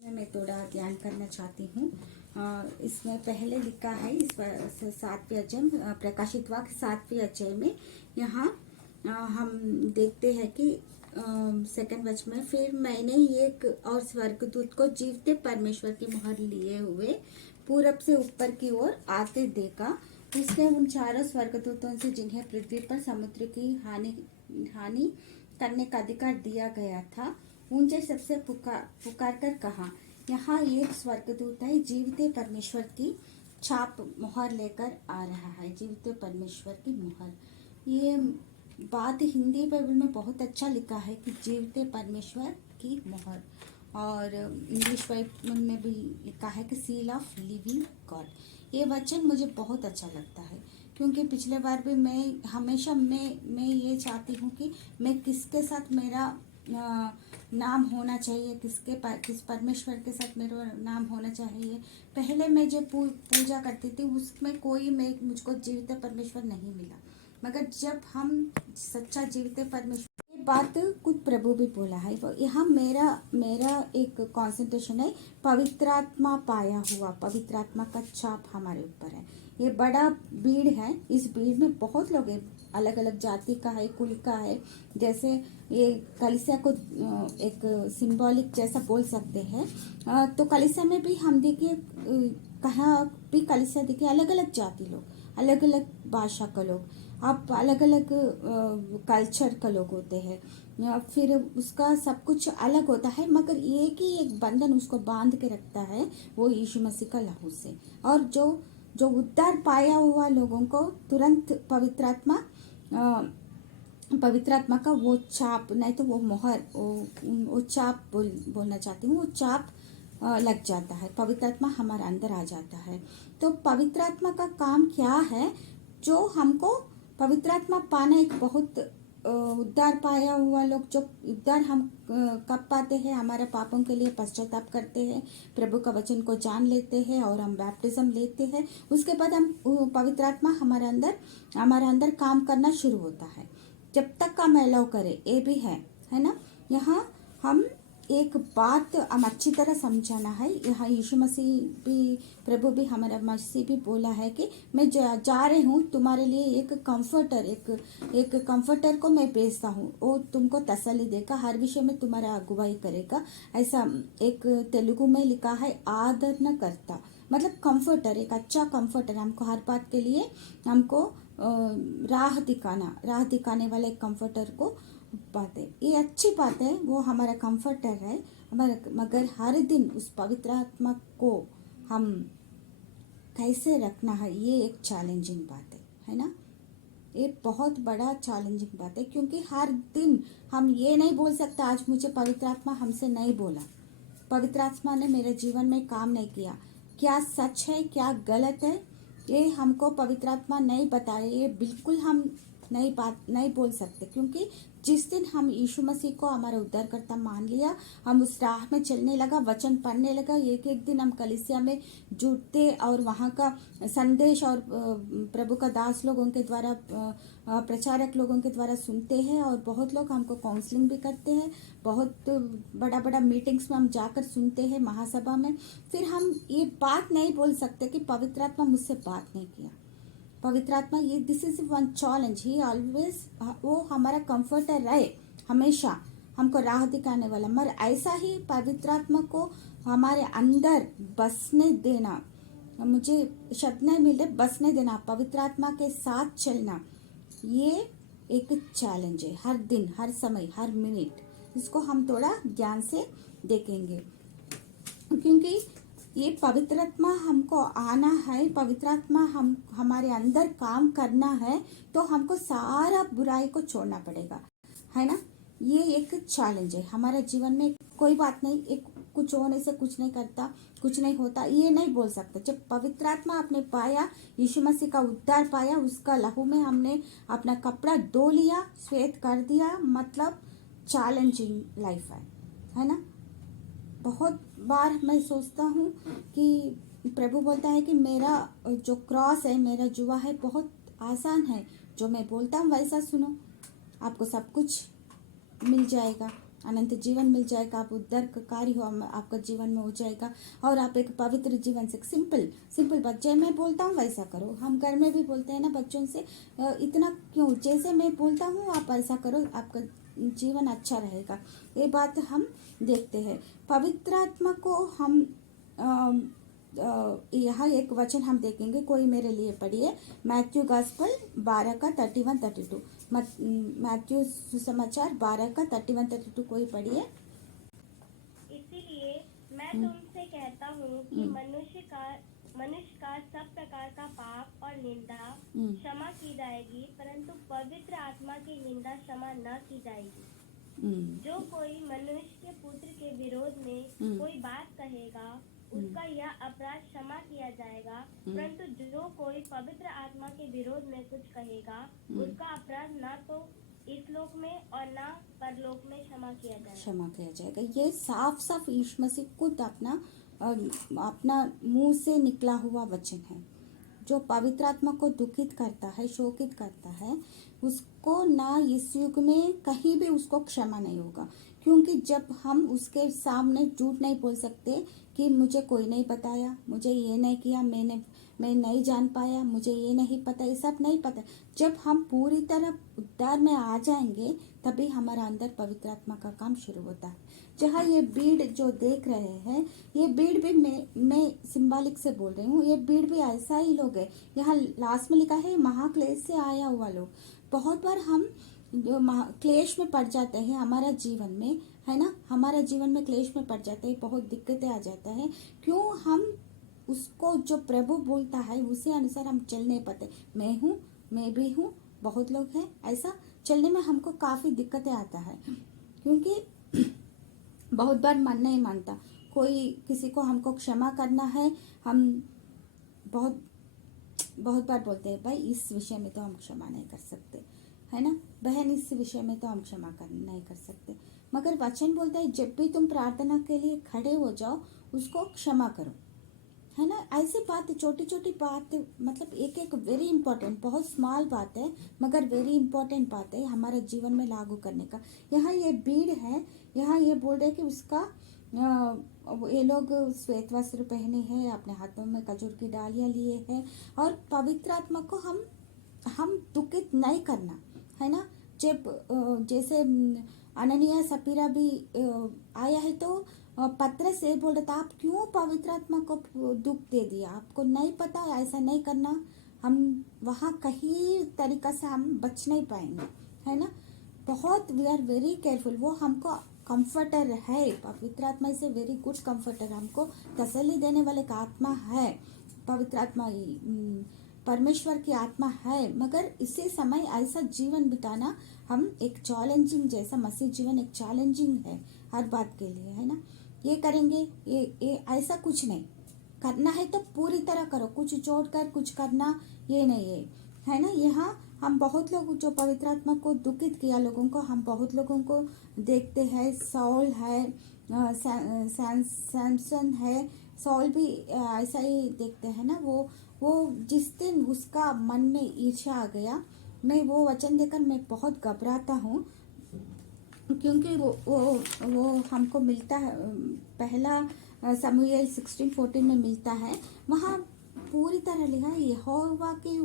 मैं थोड़ा ध्यान करना चाहती हूँ। इसमें पहले लिखा है इस सातवें अध्याय प्रकाशित वाक्य सातवें अध्याय में यहाँ हम देखते हैं कि सेकंड वचन में फिर मैंने एक और स्वर्गदूत को जीवते परमेश्वर की मुहर लिए हुए पूरब से ऊपर की ओर आते देखा। उसने उन चारों स्वर्गदूतों से जिन्हें पृथ्वी पर समुद्र की हानि करने का अधिकार दिया गया था ऊंचे सबसे पुकार कर कहा, यहाँ एक स्वर्गदूत है जीवते परमेश्वर की छाप मुहर लेकर आ रहा है। जीवते परमेश्वर की मुहर, ये बात हिंदी बाइबल में बहुत अच्छा लिखा है कि जीवते परमेश्वर की मुहर, और इंग्लिश बाइबल में भी लिखा है कि सील ऑफ लिविंग गॉड। ये वचन मुझे बहुत अच्छा लगता है क्योंकि पिछले बार भी मैं हमेशा मैं ये चाहती हूँ कि मैं किसके साथ मेरा नाम होना चाहिए, किस परमेश्वर के साथ मेरा नाम होना चाहिए। पहले मैं जो पूजा करती थी उसमें कोई मुझको जीवित परमेश्वर नहीं मिला, मगर जब हम सच्चा जीवित परमेश्वर, ये बात खुद प्रभु भी बोला है। यहाँ मेरा एक कंसंट्रेशन है, पवित्र आत्मा पाया हुआ, पवित्र आत्मा का छाप हमारे ऊपर है। ये बड़ा भीड़ है, इस भीड़ में बहुत लोग हैं, अलग अलग जाति का है, कुल का है। जैसे ये कलीसिया को एक सिंबॉलिक जैसा बोल सकते हैं। तो कलीसिया में भी हम देखिए, कहाँ भी कलीसिया देखिए अलग अलग जाति लोग, अलग अलग भाषा का लोग, आप अलग अलग कल्चर का लोग होते हैं, फिर उसका सब कुछ अलग होता है, मगर एक बंधन उसको बांध के रखता है, वो यीशु मसीह का लहू से। और जो उद्धार पाया हुआ लोगों को तुरंत पवित्र आत्मा का वो छाप, नहीं तो वो मोहर, वो छाप बोलना चाहती हूँ, वो छाप लग जाता है, पवित्र आत्मा हमारे अंदर आ जाता है। तो पवित्र आत्मा का काम क्या है? जो हमको पवित्र आत्मा पाना, एक बहुत उद्धार पाया हुआ लोग, जो उद्धार हम कब पाते हैं? हमारे पापों के लिए पश्चाताप करते हैं, प्रभु का वचन को जान लेते हैं और हम बैप्टिज्म लेते हैं। उसके बाद हम पवित्र आत्मा हमारे अंदर काम करना शुरू होता है, जब तक का मैं अलाउ करे, ये भी है ना। यहाँ हम एक बात हम अच्छी तरह समझाना है। यहाँ यीशु मसीह भी, प्रभु भी, हमारा मसीह भी बोला है कि मैं जा रही हूँ तुम्हारे लिए एक कंफर्टर को मैं भेजता हूँ, वो तुमको तसल्ली देगा, हर विषय में तुम्हारा अगुवाई करेगा। ऐसा एक तेलुगु में लिखा है, आदर न करता, मतलब कंफर्टर, एक अच्छा कंफर्टर, हमको हर बात के लिए हमको राह दिखाने वाले एक कंफर्टर को बातें, ये अच्छी बात है, वो हमारा कंफर्टर है हमारा। मगर हर दिन उस पवित्र आत्मा को हम कैसे रखना है, ये एक चैलेंजिंग बात है ना। ये बहुत बड़ा चैलेंजिंग बात है, क्योंकि हर दिन हम ये नहीं बोल सकते आज मुझे पवित्र आत्मा हमसे नहीं बोला, पवित्र आत्मा ने मेरे जीवन में काम नहीं किया। क्या सच है, क्या गलत है, ये हमको पवित्र आत्मा नहीं बताए, ये बिल्कुल हम नहीं बोल सकते। क्योंकि जिस दिन हम यीशु मसीह को हमारा उद्धारकर्ता मान लिया, हम उस राह में चलने लगा, वचन पढ़ने लगा, एक एक दिन हम कलीसिया में जुटते और वहाँ का संदेश और प्रभु का दास लोग उनके द्वारा, प्रचारक लोगों के द्वारा सुनते हैं, और बहुत लोग हमको काउंसलिंग भी करते हैं, बहुत बड़ा बड़ा मीटिंग्स में हम जाकर सुनते हैं, महासभा में। फिर हम ये बात नहीं बोल सकते कि पवित्र आत्मा मुझसे बात नहीं किया। पवित्र आत्मा, ये this is one challenge, he always, वो हमारा कंफर्टर रहे, हमेशा हमको राह दिखाने वाला। मगर ऐसा ही पवित्र आत्मा को हमारे अंदर बसने देना, मुझे शब्द नहीं मिल रहे, बसने देना, पवित्र आत्मा के साथ चलना, ये एक चैलेंज है। हर दिन, हर समय, हर मिनट, इसको हम थोड़ा ध्यान से देखेंगे, क्योंकि ये पवित्र आत्मा हमको आना है, पवित्र आत्मा हमारे अंदर काम करना है, तो हमको सारा बुराई को छोड़ना पड़ेगा, है ना। ये एक चैलेंज है हमारे जीवन में। कोई बात नहीं, एक कुछ होने से कुछ नहीं करता, कुछ नहीं होता, ये नहीं बोल सकते। जब पवित्र आत्मा आपने पाया, यीशु मसीह का उद्धार पाया, उसका लहू में हमने अपना कपड़ा धो लिया, श्वेत कर दिया, मतलब चैलेंजिंग लाइफ है ना। बहुत बार मैं सोचता हूँ कि प्रभु बोलता है कि मेरा जो क्रॉस है, मेरा जुआ है, बहुत आसान है, जो मैं बोलता हूँ वैसा सुनो, आपको सब कुछ मिल जाएगा। अनंत जीवन मिल जाएगा, आप उद्धारकारी हो, आपका जीवन में हो जाएगा और आप एक पवित्र जीवन से सिंपल सिंपल बात, जैसे मैं बोलता हूँ वैसा करो। हम घर में भी बोलते हैं ना बच्चों से, इतना क्यों, जैसे मैं बोलता हूँ आप ऐसा करो, आपका जीवन अच्छा रहेगा। ये बात हम देखते हैं। पवित्र आत्मा को हम यहाँ एक वचन हम देखेंगे, कोई मेरे लिए पढ़िए, मैथ्यू गॉस्पेल 12 का 31-32। मैथ्यू सुसमाचार 12 का 31-32 कोई पढ़िए। इसीलिए मैं तुमसे कहता हूँ कि मनुष्य का सब प्रकार का पाप और निंदा क्षमा की जाएगी, परंतु पवित्र आत्मा की निंदा क्षमा न की जाएगी। जो कोई मनुष्य के पुत्र के विरोध में कोई बात कहेगा, उसका यह अपराध क्षमा किया जाएगा, परंतु जो कोई पवित्र आत्मा के विरोध में कुछ कहेगा, उसका अपराध न तो इस लोक में और न परलोक में क्षमा किया जाएगा। ये साफ साफ यीशु मसीह खुद अपना मुंह से निकला हुआ वचन है। जो पवित्र आत्मा को दुखित करता है, शोकित करता है, उसको ना इस युग में कहीं भी उसको क्षमा नहीं होगा। क्योंकि जब हम उसके सामने झूठ नहीं बोल सकते कि मुझे कोई नहीं बताया, मुझे ये नहीं किया, मैं नहीं जान पाया, मुझे ये नहीं पता, ये सब नहीं पता। जब हम पूरी तरह उद्धार में आ जाएंगे तभी हमारा अंदर पवित्र आत्मा का काम शुरू होता है। जहाँ ये भीड़ जो देख रहे हैं, ये भीड़ भी मैं सिंबॉलिक से बोल रही हूँ, ये भीड़ भी ऐसा ही लोग है। यहाँ लास्ट में लिखा है महाक्लेश से आया हुआ लोग। बहुत बार हम जो क्लेश में पड़ जाते हैं हमारा जीवन में, है ना, हमारा जीवन में क्लेश में पड़ जाते हैं, बहुत दिक्कतें आ जाता है। क्यों? हम उसको जो प्रभु बोलता है उसी अनुसार हम चल नहीं पाते। मैं भी हूँ, बहुत लोग हैं, ऐसा चलने में हमको काफी दिक्कतें आता है। क्योंकि बहुत बार मन नहीं मानता, कोई किसी को हमको क्षमा करना है, हम बहुत बार बोलते हैं भाई इस विषय में तो हम क्षमा नहीं कर सकते, है ना बहन, इस विषय में तो हम क्षमा नहीं कर सकते। मगर वचन बोलता है जब भी तुम प्रार्थना के लिए खड़े हो जाओ उसको क्षमा करो, है ना। ऐसी बात, छोटी छोटी बात, मतलब एक वेरी इंपॉर्टेंट, बहुत स्मॉल बात है मगर वेरी इंपॉर्टेंट बात है हमारे जीवन में लागू करने का। यहाँ ये भीड़ है, यहाँ ये बोल रहे कि उसका ये लोग श्वेत वस्त्र पहने हैं, अपने हाथों में खजूर की डालियाँ लिए हैं, और पवित्र आत्मा को हम दुखित नहीं करना, है ना। जब जैसे अननिया सपीरा भी आया है तो पत्र से बोल रहा था आप क्यों पवित्र आत्मा को दुख दे दिया, आपको नहीं पता, ऐसा नहीं करना। हम वहाँ कहीं तरीका से हम बच नहीं पाएंगे, है ना। बहुत वी आर वेरी केयरफुल। वो हमको कंफर्टर है, पवित्र आत्मा इसे वेरी गुड कंफर्टर, हमको तसल्ली देने वाले का आत्मा है। पवित्र आत्मा परमेश्वर की आत्मा है। मगर इसी समय ऐसा जीवन बिताना हम एक चैलेंजिंग, जैसा मसीह जीवन एक चैलेंजिंग है हर बात के लिए, है ना। ये करेंगे, ये ऐसा कुछ नहीं करना है तो पूरी तरह करो, कुछ जोड़ कर कुछ करना ये नहीं है ना। यहाँ हम बहुत लोग जो पवित्र आत्मा को दुखित किया लोगों को, हम बहुत लोगों को देखते हैं। सॉल है, सैमसन है, सॉल भी ऐसा ही देखते हैं ना। वो जिस दिन उसका मन में ईर्ष्या आ गया, मैं वो वचन देकर मैं बहुत घबराता हूँ। क्योंकि वो हमको मिलता है, पहला समूएल 16:14 में मिलता है। वहाँ पूरी तरह लिखा है यहोवा की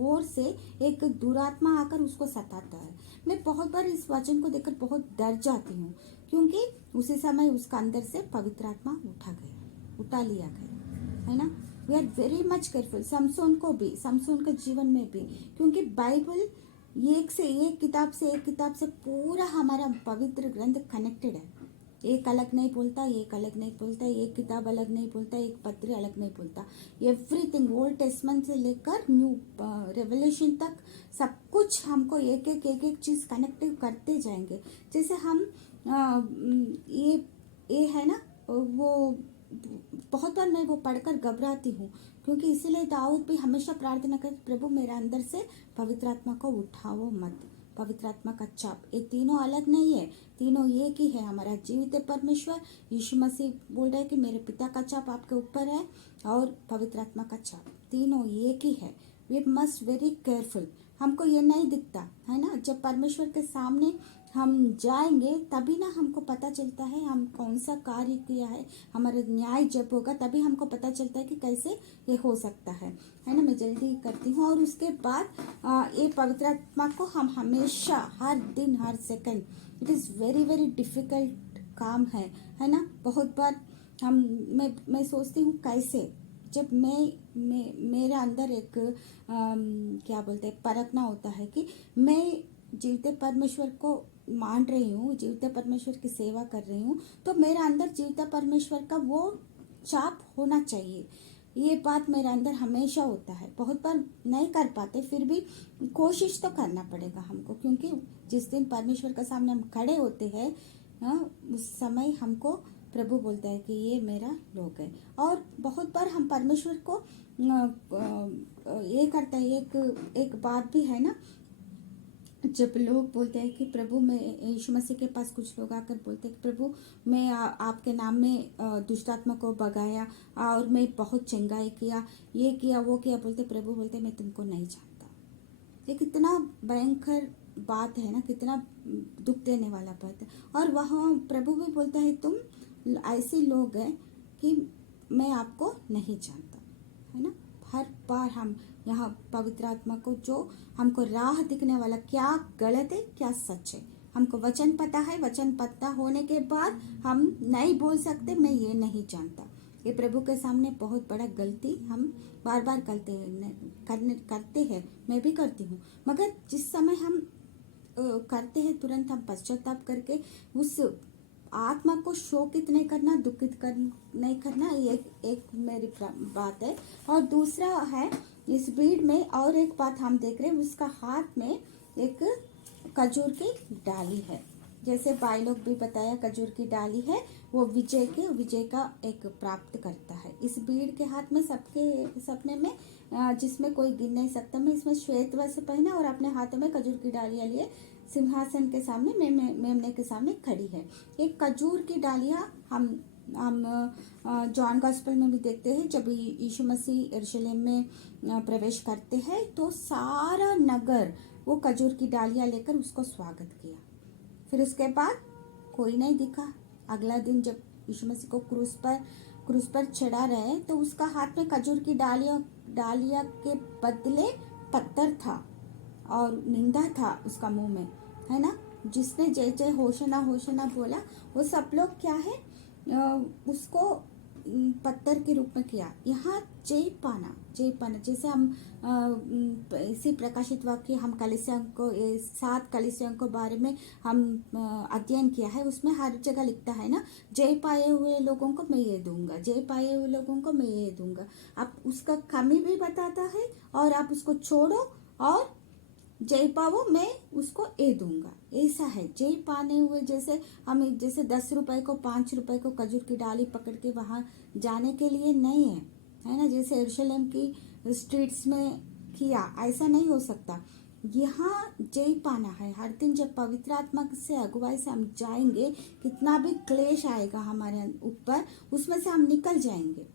ओर से एक दुरात्मा आकर उसको सताता है। मैं बहुत बार इस वचन को देखकर बहुत डर जाती हूँ, क्योंकि उसी समय उसका अंदर से पवित्र आत्मा उठा लिया गया, है ना। We are very much careful. Samson के जीवन में भी, क्योंकि बाइबल एक किताब से पूरा हमारा पवित्र ग्रंथ कनेक्टेड है। एक अलग नहीं बोलता, एक किताब अलग नहीं बोलता, एक पत्र अलग नहीं बोलता। एवरीथिंग ओल्ड टेस्टमेंट से लेकर न्यू रेवलेशन तक सब कुछ हमको एक चीज कनेक्टिव करते जाएंगे। जैसे हम ये है ना, वो बहुत बार मैं वो पढ़कर घबराती हूँ, क्योंकि इसीलिए दाऊद भी हमेशा प्रार्थना कर, प्रभु मेरे अंदर से पवित्र आत्मा को उठाओ मत। पवित्र आत्मा का चाप, ये तीनों अलग नहीं है, तीनों एक ही है। हमारा जीवित परमेश्वर यीशु मसीह बोल रहे हैं कि मेरे पिता का चाप आपके ऊपर है, और पवित्र आत्मा का चाप, तीनों एक ही है। We must very careful. हमको ये नहीं दिखता, है ना। जब परमेश्वर के सामने हम जाएंगे तभी ना हमको पता चलता है हम कौन सा कार्य किया है। हमारा न्याय जब होगा तभी हमको पता चलता है कि कैसे ये हो सकता है ना। मैं जल्दी करती हूँ। और उसके बाद ये पवित्र आत्मा को हम हमेशा, हर दिन, हर second, it is very very difficult काम है ना। बहुत बार मैं सोचती हूँ कैसे, जब मेरा अंदर एक क्या बोलते हैं, परखना होता है कि मैं जीवते परमेश्वर को मान रही हूँ, जीवते परमेश्वर की सेवा कर रही हूँ, तो मेरा अंदर जीवता परमेश्वर का वो चाप होना चाहिए। ये बात मेरे अंदर हमेशा होता है। बहुत बार नहीं कर पाते, फिर भी कोशिश तो करना पड़ेगा हमको, क्योंकि जिस दिन परमेश्वर के सामने हम खड़े होते हैं उस समय हमको प्रभु बोलता है कि ये मेरा लोग है। और बहुत बार हम परमेश्वर को ये करते हैं। एक बात भी है ना, जब लोग बोलते हैं कि प्रभु, मैं यीशु मसीह के पास कुछ लोग आकर बोलते हैं कि प्रभु मैं आपके नाम में दुष्ट आत्मा को भगाया और मैं बहुत चंगाई किया, ये किया, वो किया, बोलते प्रभु बोलते मैं तुमको नहीं जानता। ये कितना भयंकर बात है ना, कितना दुख देने वाला बात है। और वहाँ प्रभु भी बोलता है तुम ऐसे लोग हैं कि मैं आपको नहीं जानता, है ना। हर बार हम यहाँ पवित्र आत्मा को, जो हमको राह दिखने वाला, क्या गलत है क्या सच है, हमको वचन पता है। वचन पता होने के बाद हम नहीं बोल सकते मैं ये नहीं जानता। ये प्रभु के सामने बहुत बड़ा गलती हम बार बार करते हैं। मैं भी करती हूँ, मगर जिस समय हम करते हैं तुरंत हम पश्चाताप करके उस आत्मा को शोकित नहीं करना, दुखित नहीं करना, ये एक मेरी बात है। और दूसरा है, इस भीड़ में और एक बात हम देख रहे हैं, उसका हाथ में एक खजूर की डाली है। जैसे भाई लोग भी बताया, खजूर की डाली है, वो विजय का एक प्राप्त करता है। इस भीड़ के हाथ में सपने में जिसमें कोई गिन नहीं सकता, मैं इसमें श्वेत वस्त्र पहने और अपने हाथों में खजूर की डालियां लिए सिंहासन के सामने मेमने के सामने खड़ी है। एक खजूर की डालियां हम जॉन गॉस्पेल में भी देखते हैं। जब यीशु मसीह यरूशलेम में प्रवेश करते हैं तो सारा नगर वो खजूर की डालियां लेकर उसको स्वागत किया। फिर उसके बाद कोई नहीं दिखा। अगला दिन जब यीशु मसीह को क्रूस पर चढ़ा रहे तो उसका हाथ में खजूर की डालियां के बदले पत्थर था और निंदा था उसका मुंह में, है ना। जिसने जय जय होशना होशना बोला, वो सब लोग क्या है उसको पत्थर के रूप में किया। यहाँ जय पाना जैसे हम इसी प्रकाशित वाक्य हम कलीसिया को 7 कलीसिया को बारे में हम अध्ययन किया है, उसमें हर जगह लिखता है ना, जय पाए हुए लोगों को मैं ये दूंगा, जय पाए हुए लोगों को मैं ये दूंगा। आप उसका कमी भी बताता है और आप उसको छोड़ो और जय पाओ, मैं उसको ए दूंगा, ऐसा है। जय पाने हुए जैसे हम जैसे 10 रुपए को 5 रुपए को खजूर की डाली पकड़ के वहां जाने के लिए नहीं है ना, जैसे यरूशलेम की स्ट्रीट्स में किया, ऐसा नहीं हो सकता। यहाँ जय पाना है हर दिन। जब पवित्र आत्मा से अगुवाई से हम जाएंगे, कितना भी क्लेश आएगा हमारे ऊपर, उसमें से हम निकल जाएंगे।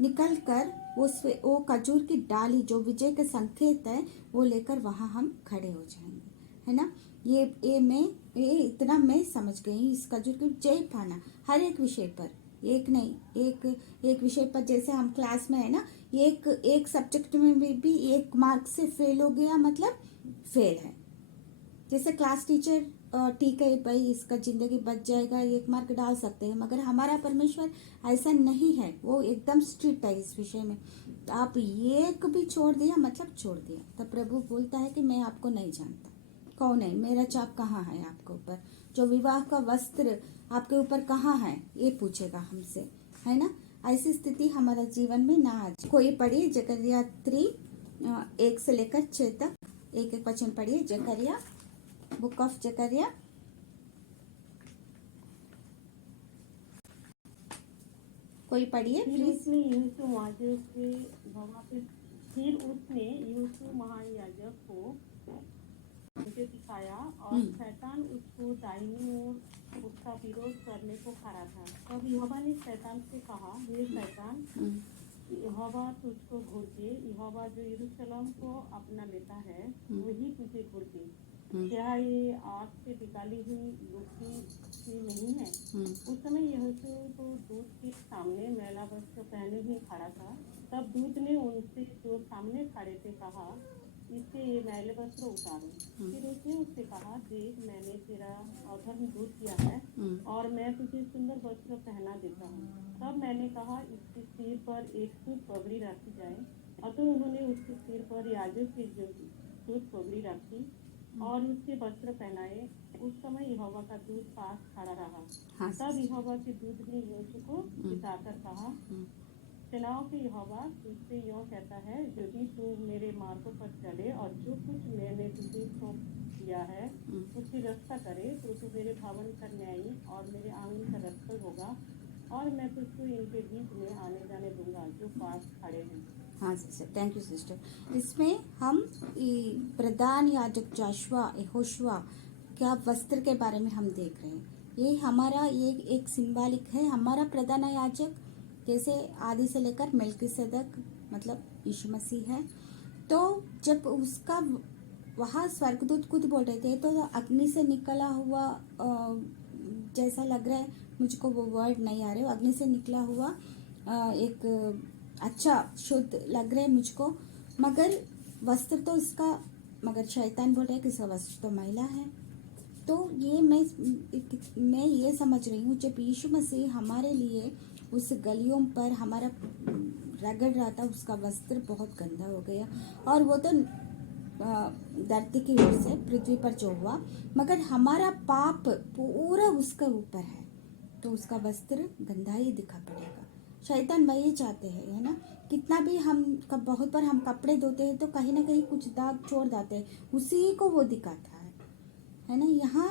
निकल कर वो खजूर की डाली जो विजय के संकेत है वो लेकर वहां हम खड़े हो जाएंगे, है ना। ये इतना मैं समझ गई। इस खजूर की जय पाना हर एक विषय पर, एक नहीं, एक विषय पर। जैसे हम क्लास में है ना, एक सब्जेक्ट में भी 1 मार्क से फेल हो गया मतलब फेल है। जैसे क्लास टीचर ठीक है भाई इसका जिंदगी बच जाएगा, 1 मार्क डाल सकते हैं, मगर हमारा परमेश्वर ऐसा नहीं है, वो एकदम स्ट्रिक्ट है इस विषय में। तो आप एक भी छोड़ दिया मतलब छोड़ दिया। तब प्रभु बोलता है कि मैं आपको नहीं जानता, कौन है, मेरा चाप कहाँ है आपके ऊपर, जो विवाह का वस्त्र आपके ऊपर कहाँ है, ये पूछेगा हमसे, है ना। ऐसी स्थिति हमारा जीवन में ना आ जाए। कोई पढ़िए जकरिया 3 1 से लेकर 6 तक, एक वचन पढ़िए। जकरिया, बुक ऑफ जकरिया, कोई पढ़िए प्लीज। फिर उसने यूसुफ महायाजक को मुझे दिखाया और शैतान उसको दाहिनी ओर उसका विरोध करने को खड़ा था। तब यहोवा ने शैतान से कहा, हे शैतान, यहोवा तुझको घूर दे, यहोवा जो यरूशलेम को अपना लेता है वही तुझे घूर दे। क्या ये आग से निकाली हुई लुकी सी नहीं है? उस समय यहोशू तो दूत के सामने मैला वस्त्र पहने ही खड़ा था। तब दूत ने उनसे जो सामने खड़े थे कहा, इससे ये मैले वस्त्र उतारो। फिर उसने उससे कहा, देख मैंने तेरा अधर्म दूर किया है और मैं तुझे सुंदर वस्त्र पहना देता हूँ। तब मैंने कहा, इसके सिर पर एक सूत पगड़ी रखी जाए। अतः उन्होंने उसके सिर पर याजक की जो सूत पगड़ी रखी और उसके वस्त्र पहनाए। उस समय यहोवा का दूत पास खड़ा रहा। हाँ तब यहोवा के दूत ने यहोशू को चिताकर कहा, सेनाओं के यहोवा तुझसे यों कहता है, यदि तू मेरे मार्गों पर चले और जो कुछ मैंने तुझे सौंप दिया है उसकी रक्षा करे, तो तू मेरे भवन का न्यायी और मेरे आंगन का रक्षक होगा, और मैं तुझको इनके बीच में आने जाने दूंगा जो पास खड़े हैं। हाँ सिस्टर, थैंक यू सिस्टर। इसमें हम प्रधान याजक जोशुआ यहोशुआ क्या वस्त्र के बारे में हम देख रहे हैं। ये हमारा ये एक सिंबॉलिक है, हमारा प्रधान याजक जैसे आदि से लेकर मेल्किसेदक मतलब यीशु मसीह है। तो जब उसका वहाँ स्वर्गदूत खुद बोल रहे थे, तो अग्नि से निकला हुआ जैसा लग रहा है मुझको, वो वर्ड नहीं आ रहे, अग्नि से निकला हुआ एक अच्छा शुद्ध लग रहा है मुझको, मगर वस्त्र तो इसका, मगर शैतान बोल रहा है कि इसका वस्त्र तो मैला है। तो ये मैं ये समझ रही हूँ, जब यीशु मसीह हमारे लिए उस गलियों पर हमारा रगड़ रहा था, उसका वस्त्र बहुत गंदा हो गया, और वो तो धरती की ओर से पृथ्वी पर जो हुआ, मगर हमारा पाप पूरा उसके ऊपर है, तो उसका वस्त्र गंदा ही दिखा पड़ेगा। शैतान वही चाहते हैं, है ना। कितना भी हम बहुत बार हम कपड़े धोते हैं तो कहीं ना कहीं कुछ दाग छोड़ जाते हैं, उसी को वो दिखाता है ना। यहाँ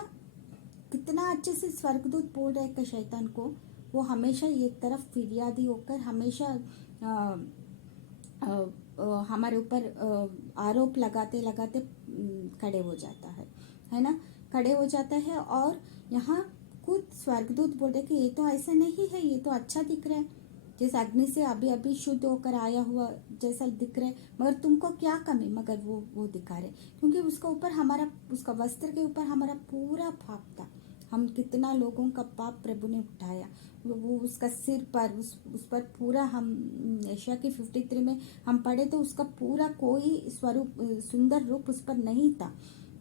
कितना अच्छे से स्वर्गदूत बोल रहे हैं कि शैतान को, वो हमेशा एक तरफ फिरियादी होकर हमेशा हमारे ऊपर आरोप लगाते लगाते खड़े हो जाता है ना, खड़े हो जाता है। और यहाँ खुद स्वर्गदूत बोल रहे कि ये तो ऐसा नहीं है, ये तो अच्छा दिख रहा है, जैसे अग्नि से अभी अभी शुद्ध होकर आया हुआ जैसा दिख रहा है, मगर तुमको क्या कमी, मगर वो दिखा रहे, क्योंकि उसका ऊपर हमारा, उसका वस्त्र के ऊपर हमारा पूरा पाप था। हम कितना लोगों का पाप प्रभु ने उठाया, वो उसका सिर पर उस पर पूरा, हम एशिया की 53 में हम पढ़े तो उसका पूरा कोई स्वरूप सुंदर रूप उस पर नहीं था,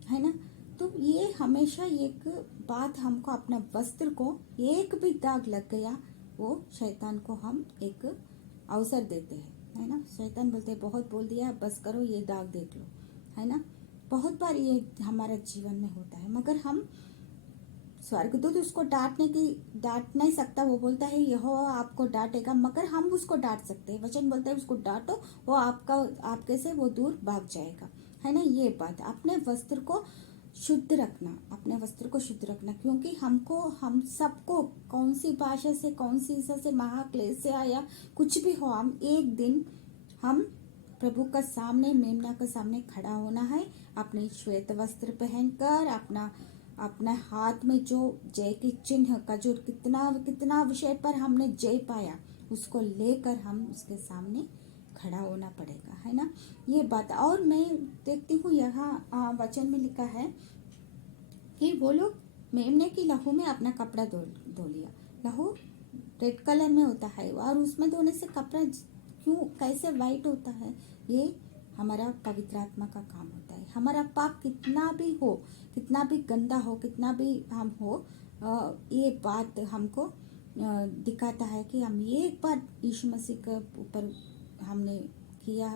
है ना। तो ये हमेशा एक बात, हमको अपना वस्त्र को एक भी दाग लग गया, वो शैतान को हम एक अवसर देते हैं, है ना। शैतान बोलते हैं बहुत बोल दिया, बस करो, ये दाग देख लो, है ना। बहुत बार ये हमारा जीवन में होता है, मगर हम स्वर्गदूत उसको डांट नहीं सकता, वो बोलता है यहोवा आपको डांटेगा, मगर हम उसको डांट सकते हैं। वचन बोलता है उसको डांटो, वो आपके से वो दूर भाग जाएगा, है ना। ये बात, अपने वस्त्र को शुद्ध रखना, अपने वस्त्र को शुद्ध रखना, क्योंकि हम सबको कौन सी भाषा से, कौन सी ईसा से, महाक्लेश से आया कुछ भी हो, हम एक दिन हम प्रभु का सामने, मेमना के सामने खड़ा होना है, अपने श्वेत वस्त्र पहनकर, अपना हाथ में जो जय के चिन्ह का जो कितना विषय पर हमने जय पाया, उसको लेकर हम उसके सामने खड़ा होना पड़ेगा, है ना। ये बात। और मैं देखती हूँ यहाँ वचन में लिखा है कि वो लोग मेमने की लहू में अपना कपड़ा धो लिया। लहू रेड कलर में होता है, और उसमें धोने से कपड़ा क्यों कैसे वाइट होता है, ये हमारा पवित्र आत्मा का काम होता है। हमारा पाप कितना भी हो, कितना भी गंदा हो, कितना भी हम हो, ये बात हमको दिखाता है कि हम एक बार यीशु मसीह के ऊपर हमने किया,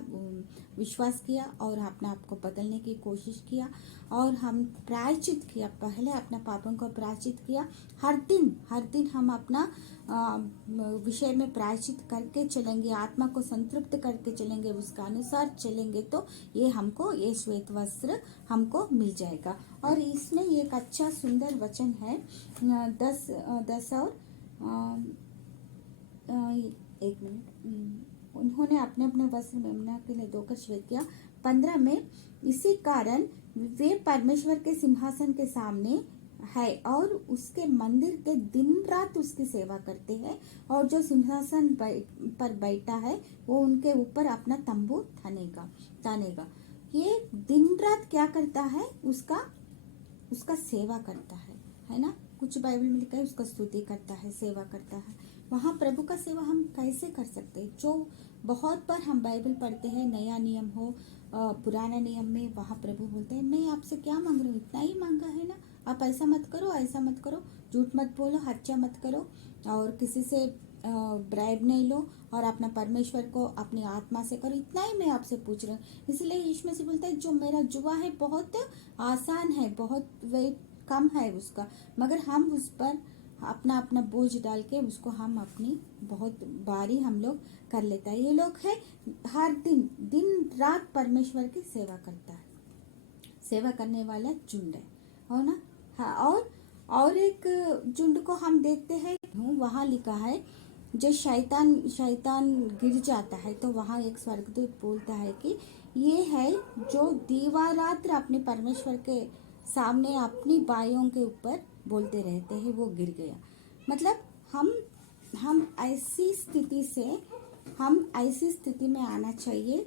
विश्वास किया, और अपने आप को बदलने की कोशिश किया, और हम प्रायश्चित किया, पहले अपने पापों को प्रायश्चित किया। हर दिन हम अपना विषय में प्रायश्चित करके चलेंगे, आत्मा को संतृप्त करके चलेंगे, उसका अनुसार चलेंगे, तो ये हमको, ये श्वेत वस्त्र हमको मिल जाएगा। और इसमें एक अच्छा सुंदर वचन है 10 और 1 मिनट, उन्होंने अपने अपने वस्त्र मेमना के लिए धोकर श्वेत किया। 15 में, इसी कारण वे परमेश्वर के सिंहासन के सामने है और उसके मंदिर के दिन रात उसकी सेवा करते हैं, और जो सिंहासन पर बैठा है वो उनके ऊपर अपना तंबू तानेगा। ये दिन रात क्या करता है, उसका उसका सेवा करता है ना। कुछ बाइबल में लिखा है उसका स्तुति करता है, सेवा करता है। वहाँ प्रभु का सेवा हम कैसे कर सकते हैं? जो बहुत बार हम बाइबल पढ़ते हैं, नया नियम हो पुराना नियम में, वहाँ प्रभु बोलते हैं मैं आपसे क्या मांग रहा हूँ, इतना ही मांगा है ना, आप ऐसा मत करो, ऐसा मत करो, झूठ मत बोलो, हत्या मत करो, और किसी से ब्राइब नहीं लो, और अपना परमेश्वर को अपनी आत्मा से करो, इतना ही मैं आपसे पूछ रहा हूँ। इसलिए यीशु मसीह बोलता है जो मेरा जुआ है बहुत आसान है, बहुत वेट कम है उसका, मगर हम उस पर अपना अपना बोझ डाल के उसको हम अपनी बहुत बारी हम लोग कर लेता है। ये लोग है हर दिन दिन रात परमेश्वर की सेवा करता है, सेवा करने वाला झुंड है ना। हाँ, और एक झुंड को हम देखते हैं, वहाँ लिखा है जो शैतान गिर जाता है तो वहाँ एक स्वर्गदूत बोलता है कि ये है जो दीवारात्र अपने परमेश्वर के सामने अपनी बायों के ऊपर बोलते रहते हैं, वो गिर गया। मतलब हम ऐसी स्थिति में आना चाहिए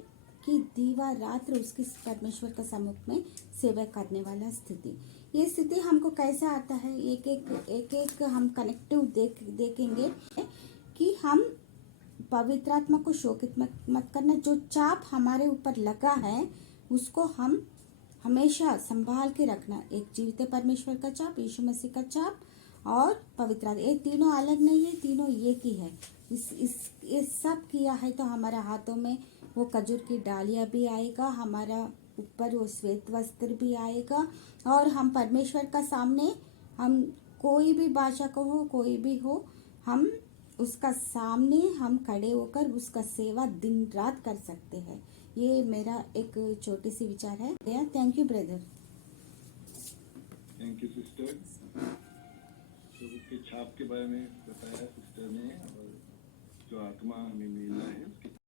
कि दीवा रात्र उसकी परमेश्वर का सम्मुख में सेवा करने वाला स्थिति। ये स्थिति हमको कैसे आता है, एक हम कनेक्टिव देखेंगे कि हम पवित्र आत्मा को शोकित मत करना। जो चाप हमारे ऊपर लगा है उसको हम हमेशा संभाल के रखना। एक जीवित परमेश्वर का चाप, यीशु मसीह का चाप और पवित्र आत्मा, ये तीनों अलग नहीं है, तीनों एक ही है। ये सब किया है तो हमारे हाथों में वो खजूर की डालियाँ भी आएगा, हमारा ऊपर वो श्वेत वस्त्र भी आएगा, और हम परमेश्वर का सामने, हम कोई भी भाषा को हो, कोई भी हो, हम उसका सामने हम खड़े होकर उसका सेवा दिन रात कर सकते हैं। ये मेरा एक छोटी सी विचार है। Thank you brother. Thank you sister. प्रभु के छाप के बारे में बताया सिस्टर ने, और जो आत्मा हमें मिलना है उसके